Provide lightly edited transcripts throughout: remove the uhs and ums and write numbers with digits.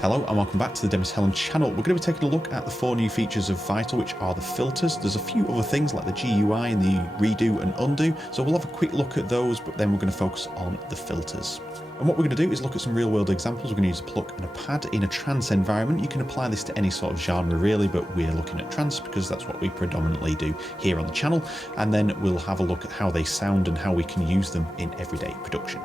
Hello and welcome back to the Demis Hellen channel. We're going to be taking a look at the 4 new features of Vital, which are the filters. There's a few other things like the GUI and the redo and undo, so we'll have a quick look at those, but then we're going to focus on the filters. And what we're going to do is look at some real world examples. We're going to use a plug and a pad in a trance environment. You can apply this to any sort of genre really, but we're looking at trance because that's what we predominantly do here on the channel. And then we'll have a look at how they sound and how we can use them in everyday production.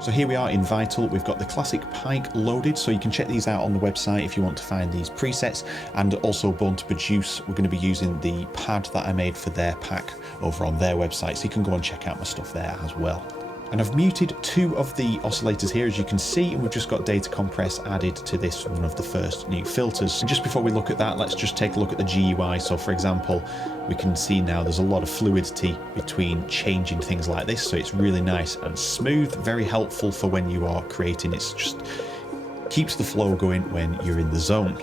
So here we are in Vital. We've got the classic Pike loaded, so you can check these out on the website if you want to find these presets. And also Born to Produce, we're going to be using the pad that I made for their pack over on their website, so you can go and check out my stuff there as well. And I've muted 2 of the oscillators here, as you can see, and we've just got data compress added to this one of the first new filters. And just before we look at that, let's just take a look at the GUI. So for example, we can see now there's a lot of fluidity between changing things like this, so it's really nice and smooth, very helpful for when you are creating. It's just keeps the flow going when you're in the zone.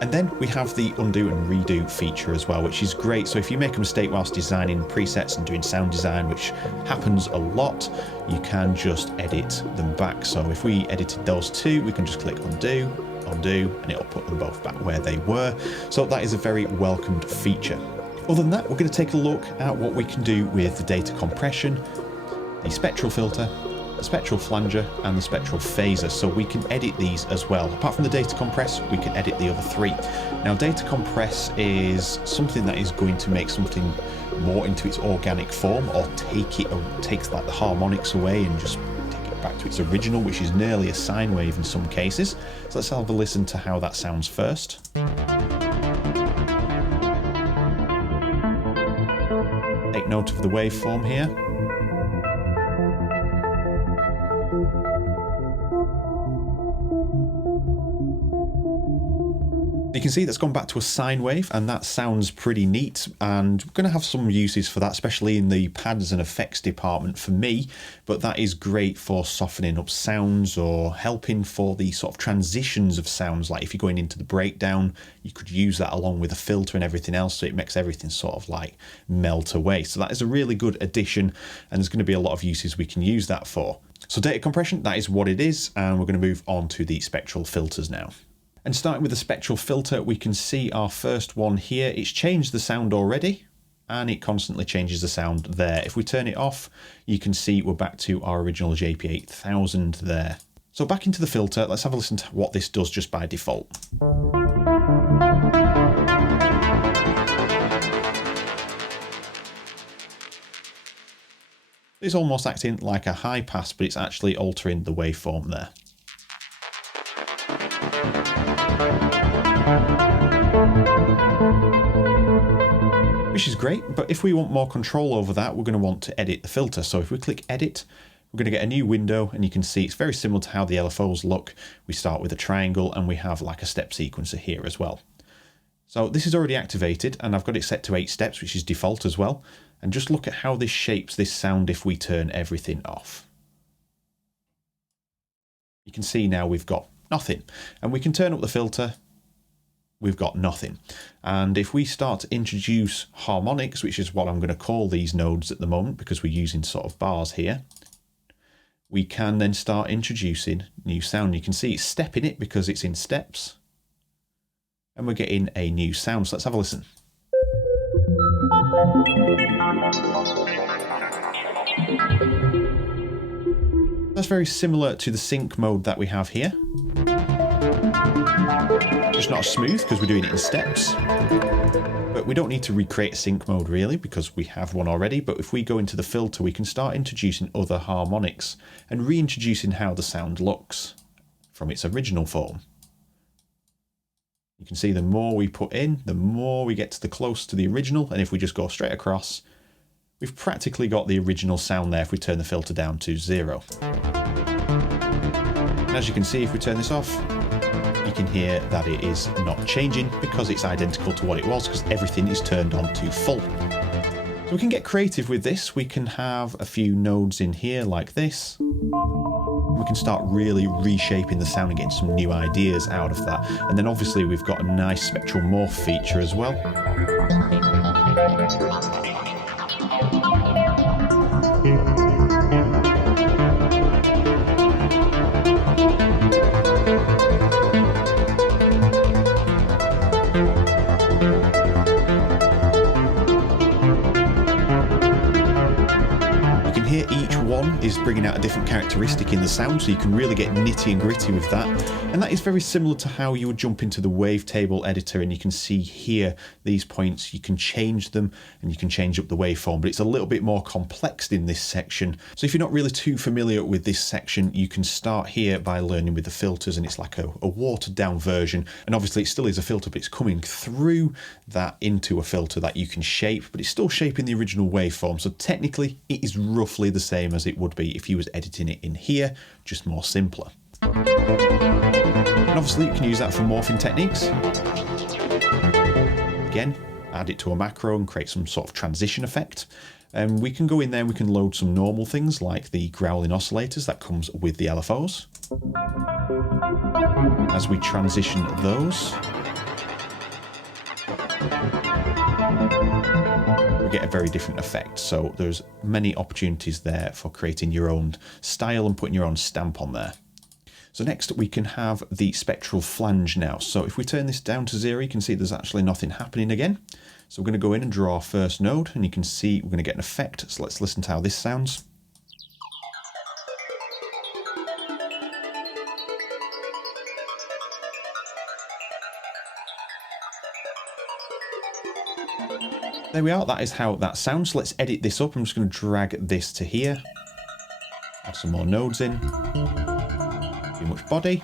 And then we have the undo and redo feature as well, which is great. So if you make a mistake whilst designing presets and doing sound design, which happens a lot, you can just edit them back. So if we edited those 2, we can just click undo, undo, and it'll put them both back where they were. So that is a very welcomed feature. Other than that, we're going to take a look at what we can do with the data compression, the spectral filter, the spectral flanger and the spectral phaser, so we can edit these as well. Apart from the data compress, we can edit the other 3. Now data compress is something that is going to make something more into its organic form, or takes like the harmonics away and just take it back to its original, which is nearly a sine wave in some cases. So let's have a listen to how that sounds first. Take note of the waveform here. You can see that's gone back to a sine wave, and that sounds pretty neat, and we're going to have some uses for that, especially in the pads and effects department for me, but that is great for softening up sounds or helping for the sort of transitions of sounds. Like if you're going into the breakdown, you could use that along with a filter and everything else, so it makes everything sort of like melt away. So that is a really good addition, and there's going to be a lot of uses we can use that for. So data compression, that is what it is, and we're going to move on to the spectral filters now. And starting with the spectral filter, we can see our first one here. It's changed the sound already, and it constantly changes the sound there. If we turn it off, you can see we're back to our original JP8000 there. So back into the filter, let's have a listen to what this does just by default. It's almost acting like a high pass, but it's actually altering the waveform there. Which is great, but if we want more control over that, we're going to want to edit the filter. So if we click edit, we're going to get a new window, and you can see it's very similar to how the LFOs look. We start with a triangle, and we have like a step sequencer here as well. So this is already activated, and I've got it set to 8 steps, which is default as well. And just look at how this shapes this sound if we turn everything off. You can see now we've got nothing, and we can turn up the filter. We've got nothing. And if we start to introduce harmonics, which is what I'm going to call these nodes at the moment because we're using sort of bars here, we can then start introducing new sound. You can see it's stepping it because it's in steps, and we're getting a new sound. So let's have a listen. That's very similar to the sync mode that we have here. Just not as smooth because we're doing it in steps. But we don't need to recreate a sync mode really because we have one already. But if we go into the filter, we can start introducing other harmonics and reintroducing how the sound looks from its original form. You can see the more we put in, the more we get to the close to the original. And if we just go straight across, we've practically got the original sound there if we turn the filter down to 0. And as you can see, if we turn this off, you can hear that it is not changing because it's identical to what it was because everything is turned on to full. So we can get creative with this. We can have a few nodes in here like this. We can start really reshaping the sound and getting some new ideas out of that. And then obviously we've got a nice spectral morph feature as well. here, each one is bringing out a different characteristic in the sound, so you can really get nitty and gritty with that. And that is very similar to how you would jump into the wavetable editor, and you can see here these points, you can change them and you can change up the waveform, but it's a little bit more complex in this section. So if you're not really too familiar with this section, you can start here by learning with the filters, and it's like a watered down version. And obviously it still is a filter, but it's coming through that into a filter that you can shape, but it's still shaping the original waveform. So technically it is roughly the same as it would be if you was editing it in here, just more simpler. And obviously you can use that for morphing techniques. Again, add it to a macro and create some sort of transition effect. And we can go in there and we can load some normal things like the growling oscillators that comes with the LFOs. As we transition those, we get a very different effect. So there's many opportunities there for creating your own style and putting your own stamp on there. So next we can have the spectral flange now. So if we turn this down to 0, you can see there's actually nothing happening again. So we're going to go in and draw our first node, and you can see we're going to get an effect. So let's listen to how this sounds. There we are, that is how that sounds. So let's edit this up. I'm just going to drag this to here. Add some more nodes in. Too much body.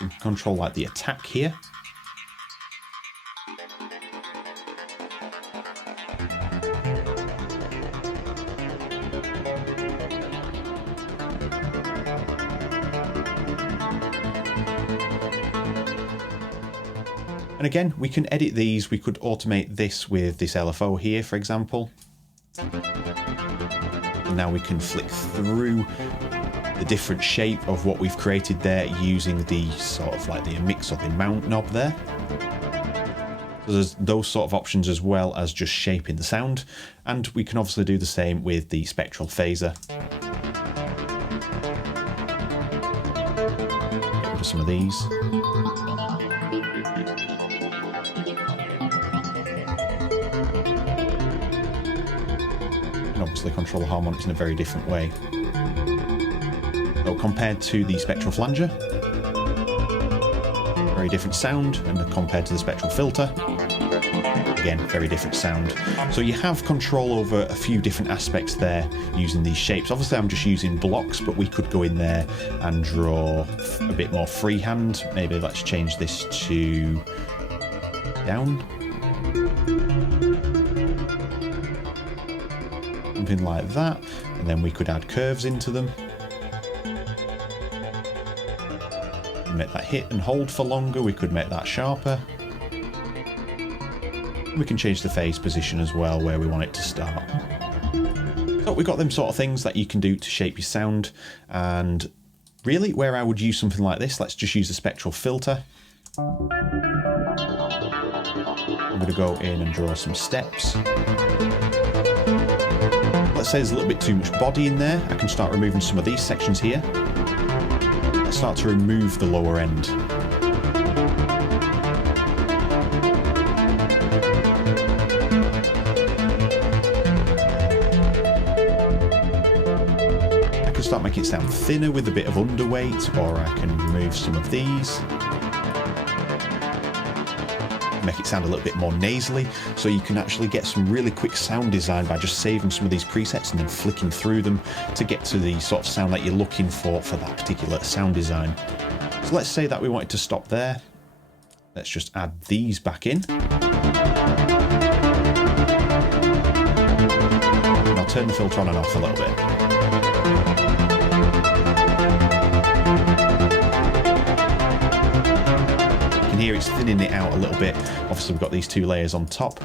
You can control like the attack here. And again, we can edit these. We could automate this with this LFO here, for example. And now we can flick through the different shape of what we've created there using the sort of like the mix or the mount knob there. So there's those sort of options as well as just shaping the sound. And we can obviously do the same with the spectral phaser. Get rid of some of these. And obviously control the harmonics in a very different way. So compared to the spectral flanger, very different sound, and compared to the spectral filter, again, very different sound. So you have control over a few different aspects there using these shapes. Obviously I'm just using blocks, but we could go in there and draw a bit more freehand. Maybe let's change this to down. Something like that. And then we could add curves into them. Make that hit and hold for longer. We could make that sharper. We can change the phase position as well where we want it to start. So we've got them sort of things that you can do to shape your sound. And really where I would use something like this, let's just use the spectral filter. I'm going to go in and draw some steps. Let's say there's a little bit too much body in there. I can start removing some of these sections here. Start to remove the lower end. I can start making it sound thinner with a bit of underweight, or I can remove some of these. Make it sound a little bit more nasally, so you can actually get some really quick sound design by just saving some of these presets and then flicking through them to get to the sort of sound that you're looking for that particular sound design. So let's say that we wanted to stop there. Let's just add these back in. And I'll turn the filter on and off a little bit. Here it's thinning it out a little bit. Obviously we've got these two layers on top.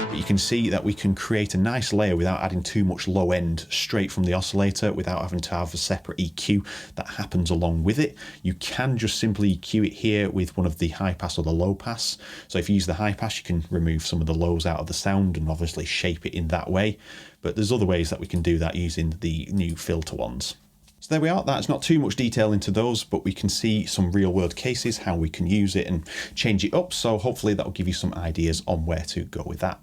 But you can see that we can create a nice layer without adding too much low end straight from the oscillator, without having to have a separate EQ that happens along with it. You can just simply EQ it here with one of the high pass or the low pass. So if you use the high pass, you can remove some of the lows out of the sound and obviously shape it in that way. But there's other ways that we can do that using the new filter ones. So there we are. That's not too much detail into those, but we can see some real world cases, how we can use it and change it up. So hopefully that will give you some ideas on where to go with that.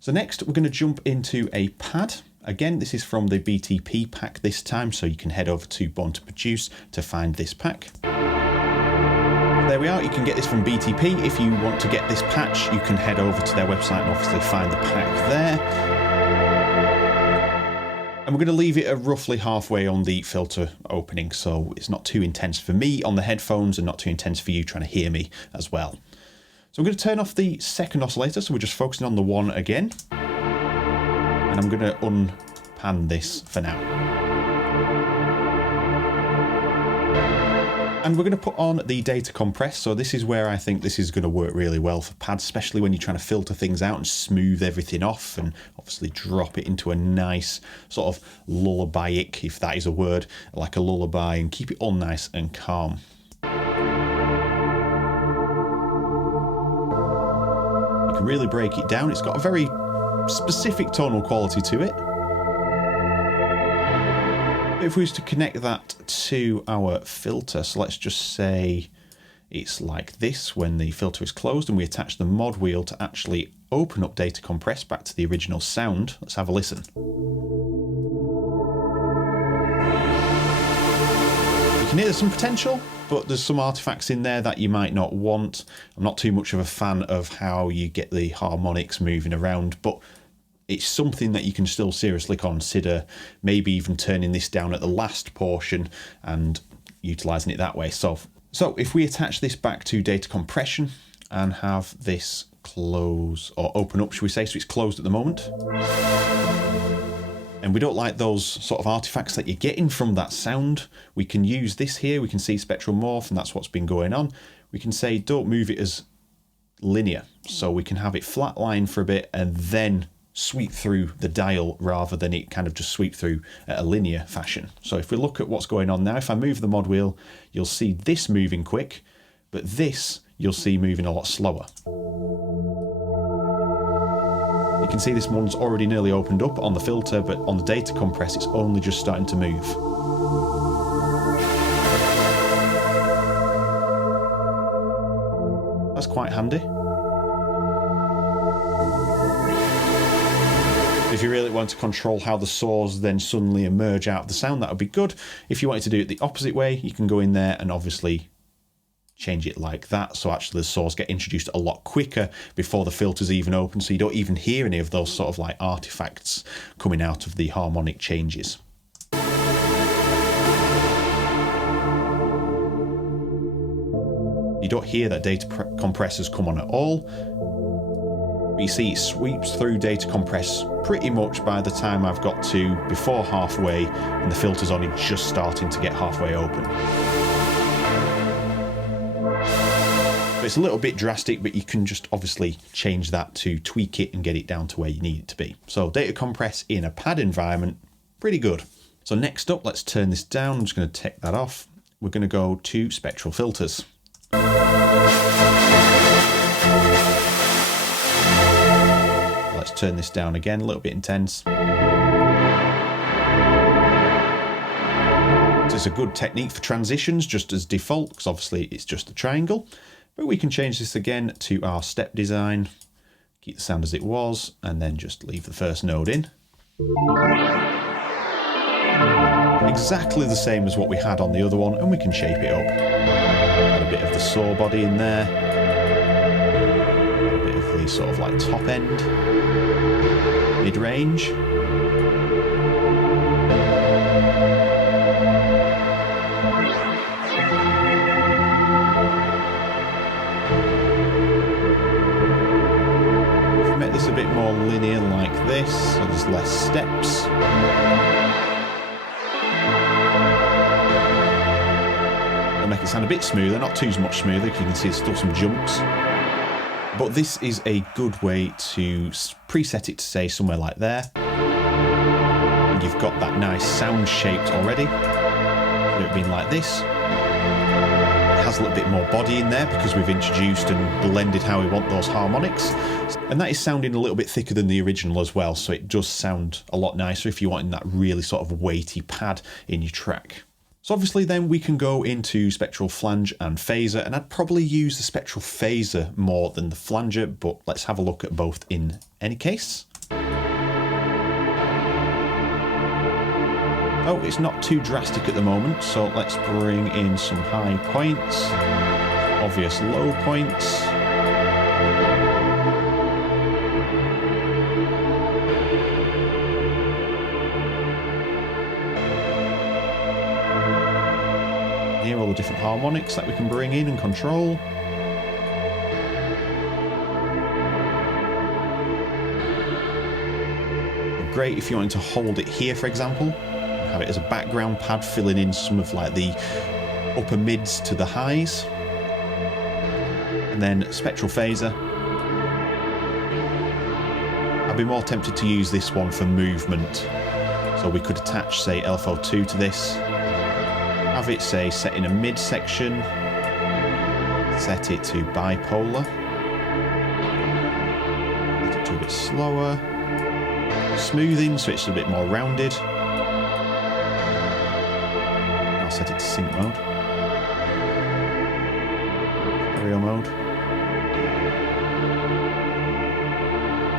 So next we're going to jump into a pad. Again, this is from the BTP pack this time, so you can head over to Born to Produce to find this pack. There we are, you can get this from BTP. If you want to get this patch, you can head over to their website and obviously find the pack there. And we're going to leave it at roughly halfway on the filter opening, so it's not too intense for me on the headphones and not too intense for you trying to hear me as well. So I'm going to turn off the second oscillator, so we're just focusing on the one again. And I'm going to unpan this for now. And we're going to put on the data compress. So this is where I think this is going to work really well for pads, especially when you're trying to filter things out and smooth everything off and obviously drop it into a nice sort of lullabyic, if that is a word, like a lullaby, and keep it all nice and calm. You can really break it down. It's got a very specific tonal quality to it. If we was to connect that to our filter, so let's just say it's like this when the filter is closed and we attach the mod wheel to actually open up data compress back to the original sound. Let's have a listen. You can hear there's some potential, but there's some artifacts in there that you might not want. I'm not too much of a fan of how you get the harmonics moving around, but it's something that you can still seriously consider, maybe even turning this down at the last portion and utilising it that way. So if we attach this back to data compression and have this close, or open up, should we say, so it's closed at the moment. And we don't like those sort of artifacts that you're getting from that sound. We can use this here, we can see Spectral Morph, and that's what's been going on. We can say, don't move it as linear. So we can have it flatline for a bit and then sweep through the dial rather than it kind of just sweep through at a linear fashion. So if we look at what's going on now, if I move the mod wheel, you'll see this moving quick, but this you'll see moving a lot slower. You can see this one's already nearly opened up on the filter, but on the data compress it's only just starting to move. That's quite handy. If you really want to control how the saws then suddenly emerge out of the sound, that would be good. If you wanted to do it the opposite way, you can go in there and obviously change it like that. So actually the saws get introduced a lot quicker before the filter's even open, so you don't even hear any of those sort of like artifacts coming out of the harmonic changes. You don't hear that data compressors come on at all. But you see it sweeps through data compress pretty much by the time I've got to before halfway, and the filter's only just starting to get halfway open. So it's a little bit drastic, but you can just obviously change that to tweak it and get it down to where you need it to be. So data compress in a pad environment, pretty good. So next up, let's turn this down. I'm just going to take that off. We're going to go to spectral filters. Let's turn this down again, a little bit intense. So it's a good technique for transitions, just as default, because obviously it's just a triangle. But we can change this again to our step design, keep the sound as it was, and then just leave the first node in. Exactly the same as what we had on the other one, and we can shape it up. Add a bit of the saw body in there. A bit of the sort of like top end. Mid-range. If we make this a bit more linear like this, so there's less steps. It'll make it sound a bit smoother, not too much smoother, because you can see there's still some jumps. But this is a good way to preset it to say somewhere like there. And you've got that nice sound shaped already. It being like this. It has a little bit more body in there because we've introduced and blended how we want those harmonics. And that is sounding a little bit thicker than the original as well, so it does sound a lot nicer if you're wanting that really sort of weighty pad in your track. So obviously then we can go into Spectral, Flange and Phaser, and I'd probably use the Spectral Phaser more than the Flanger, but let's have a look at both in any case. Oh, it's not too drastic at the moment, so let's bring in some high points, obvious low points. Here, all the different harmonics that we can bring in and control. Great if you wanted to hold it here, for example, and have it as a background pad, filling in some of like the upper mids to the highs. And then Spectral Phaser. I'd be more tempted to use this one for movement. So we could attach, say, LFO2 to this. Have it, say, set in a mid section, set it to bipolar, set it to a bit slower, smoothing so it's a bit more rounded. I'll set it to sync mode, stereo mode.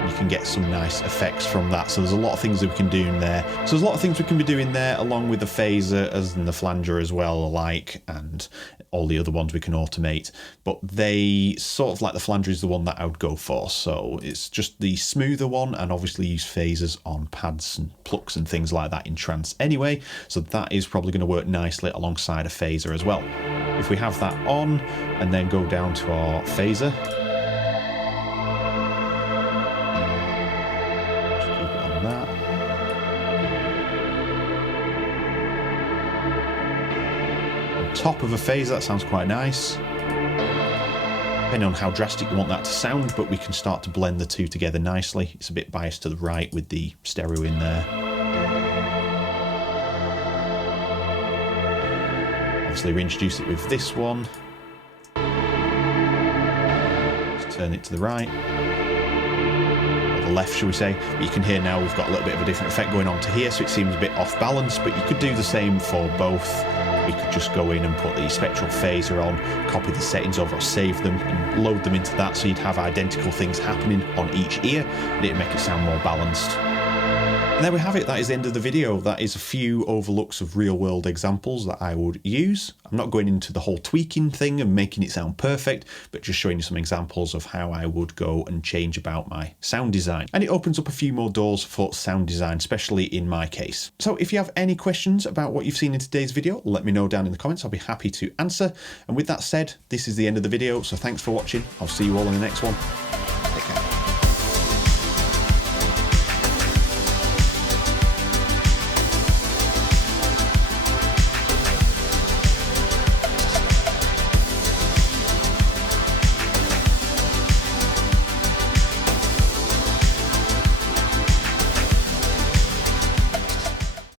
You can get some nice effects from that, so there's a lot of things that we can do in there. So there's a lot of things we can be doing there, along with the phaser as in the flanger as well, alike, and all the other ones we can automate. But they sort of like the flanger is the one that I would go for, so it's just the smoother one, and obviously use phasers on pads and plucks and things like that in trance anyway, so that is probably going to work nicely alongside a phaser as well. If we have that on and then go down to our phaser, top of a phaser, that sounds quite nice. Depending on how drastic you want that to sound, but we can start to blend the two together nicely. It's a bit biased to the right with the stereo in there. Obviously reintroduce it with this one. Let's turn it to the right. Or the left, shall we say. But you can hear now we've got a little bit of a different effect going on to here, so it seems a bit off balance, but you could do the same for both. We could just go in and put the Spectral Phaser on, copy the settings over or save them and load them into that, so you'd have identical things happening on each ear and it'd make it sound more balanced. And there we have it, that is the end of the video. That is a few overlooks of real world examples that I would use. I'm not going into the whole tweaking thing and making it sound perfect, but just showing you some examples of how I would go and change about my sound design. And it opens up a few more doors for sound design, especially in my case. So if you have any questions about what you've seen in today's video, let me know down in the comments. I'll be happy to answer. And with that said, this is the end of the video. So thanks for watching. I'll see you all in the next one.